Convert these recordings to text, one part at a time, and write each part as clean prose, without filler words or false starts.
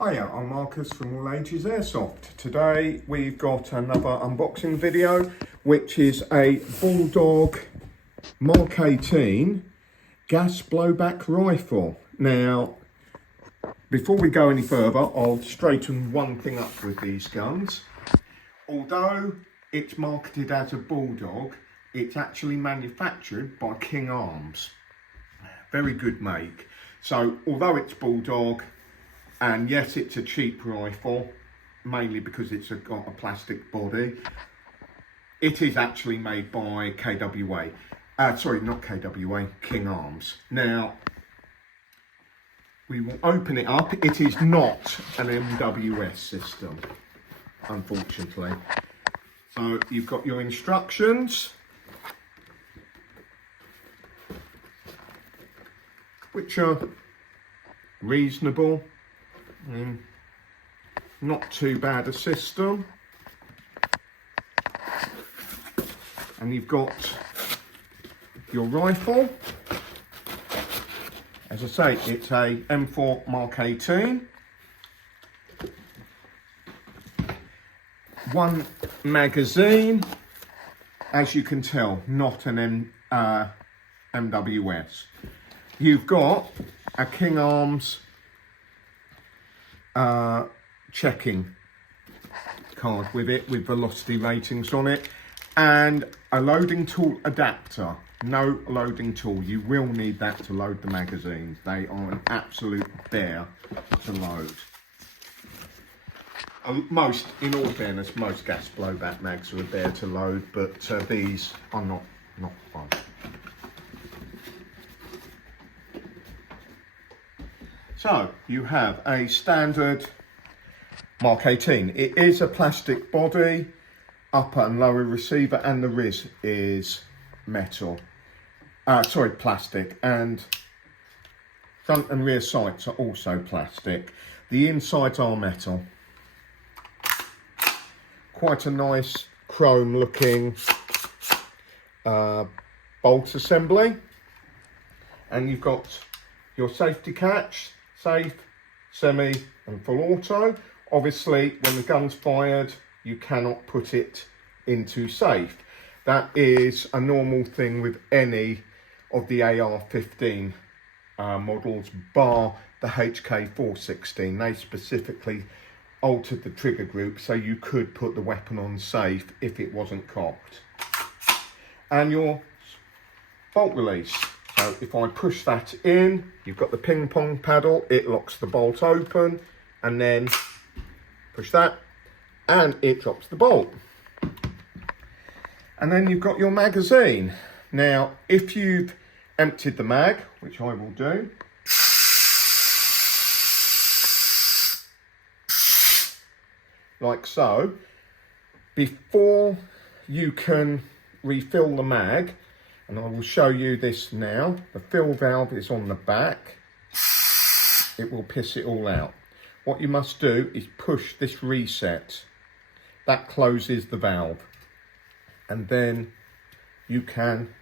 Hiya, I'm Marcus from All Ages Airsoft. Today we've got another unboxing video, which is a Bulldog Mark 18 gas blowback rifle. Now, before we go any further, I'll straighten one thing up with these guns. Although it's marketed as a Bulldog, it's actually manufactured by King Arms. Very good make. So, although it's Bulldog, and yes, it's a cheap rifle, mainly because it's got a plastic body, it is actually made by KWA. Sorry, not KWA, King Arms. Now, we will open it up. It is not an MWS system, unfortunately. So you've got your instructions, which are reasonable. Not too bad a system. And you've got your rifle. As I say, it's a M4 Mark 18. One magazine, as you can tell, not an MWS. You've got a King Arms checking card with it, with velocity ratings on it, and a loading tool adapter. No loading tool. You will need that to load the magazines. They are an absolute bear to load. In all fairness, most gas blowback mags are a bear to load, but these are not fun. So you have a standard Mark 18. It is a plastic body, upper and lower receiver, and the RIS is metal. Plastic, and front and rear sights are also plastic. The insides are metal. Quite a nice chrome looking bolt assembly. And you've got your safety catch, safe, semi and full auto. Obviously, when the gun's fired, you cannot put it into safe. That is a normal thing with any of the AR-15 models, bar the HK416. They specifically altered the trigger group so you could put the weapon on safe if it wasn't cocked. And your bolt release. So if I push that in, you've got the ping pong paddle, it locks the bolt open, and then push that and it drops the bolt. And then you've got your magazine. Now, if you've emptied the mag, which I will do, like so, before you can refill the mag, and I will show you this now, the fill valve is on the back, it will piss it all out. What you must do is push this reset, that closes the valve, and then you can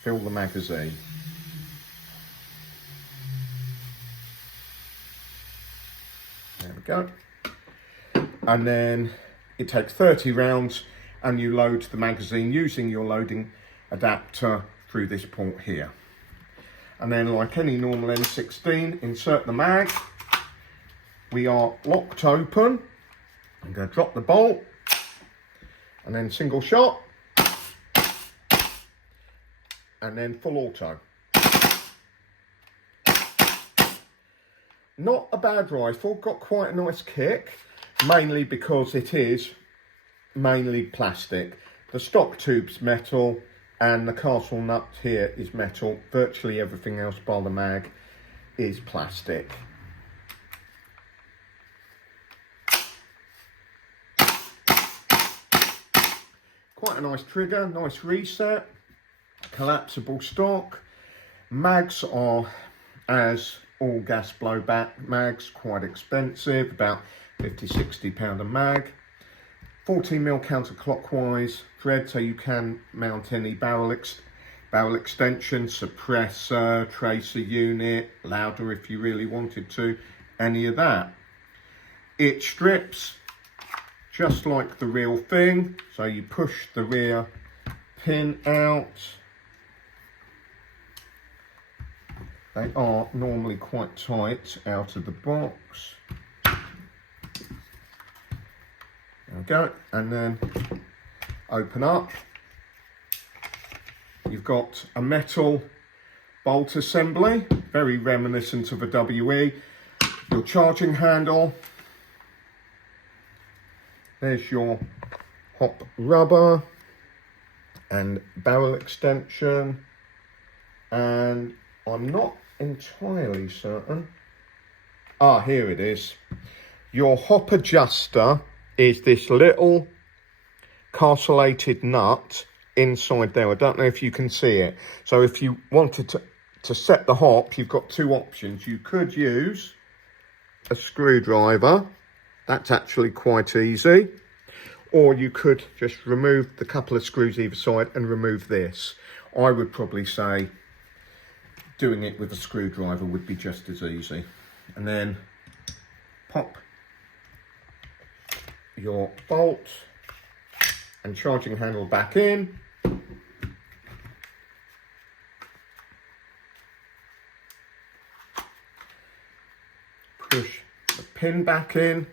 fill the magazine. There we go. And then it takes 30 rounds and you load the magazine using your loading adapter through this port here. And then, like any normal M16, insert the mag. We are locked open. I'm going to drop the bolt and then single shot and then full auto. Not a bad rifle, got quite a nice kick, mainly because it is mainly plastic. The stock tube's metal and the castle nut here is metal. Virtually everything else bar the mag is plastic. Quite a nice trigger, nice reset, collapsible stock. Mags are, as all gas blowback mags, quite expensive, about £50–60 a mag. 14mm counterclockwise thread, so you can mount any barrel extension, suppressor, tracer unit, louder if you really wanted to, any of that. It strips just like the real thing. So you push the rear pin out. They are normally quite tight out of the box. There we go. And then open up. You've got a metal bolt assembly, very reminiscent of a WE. Your charging handle. There's your hop rubber and barrel extension. And I'm not entirely certain. Ah, here it is. Your hop adjuster is this little castellated nut inside there. I don't know if you can see it. So if you wanted to set the hop, you've got two options. You could use a screwdriver. That's actually quite easy. Or you could just remove the couple of screws either side and remove this. I would probably say doing it with a screwdriver would be just as easy. And then pop your bolt and charging handle back in. Push the pin back in.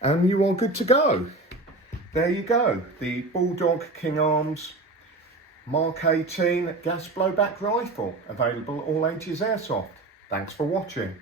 And you are good to go. There you go. The Bulldog King Arms Mark 18 gas blowback rifle. Available at all ages airsoft. Thanks for watching.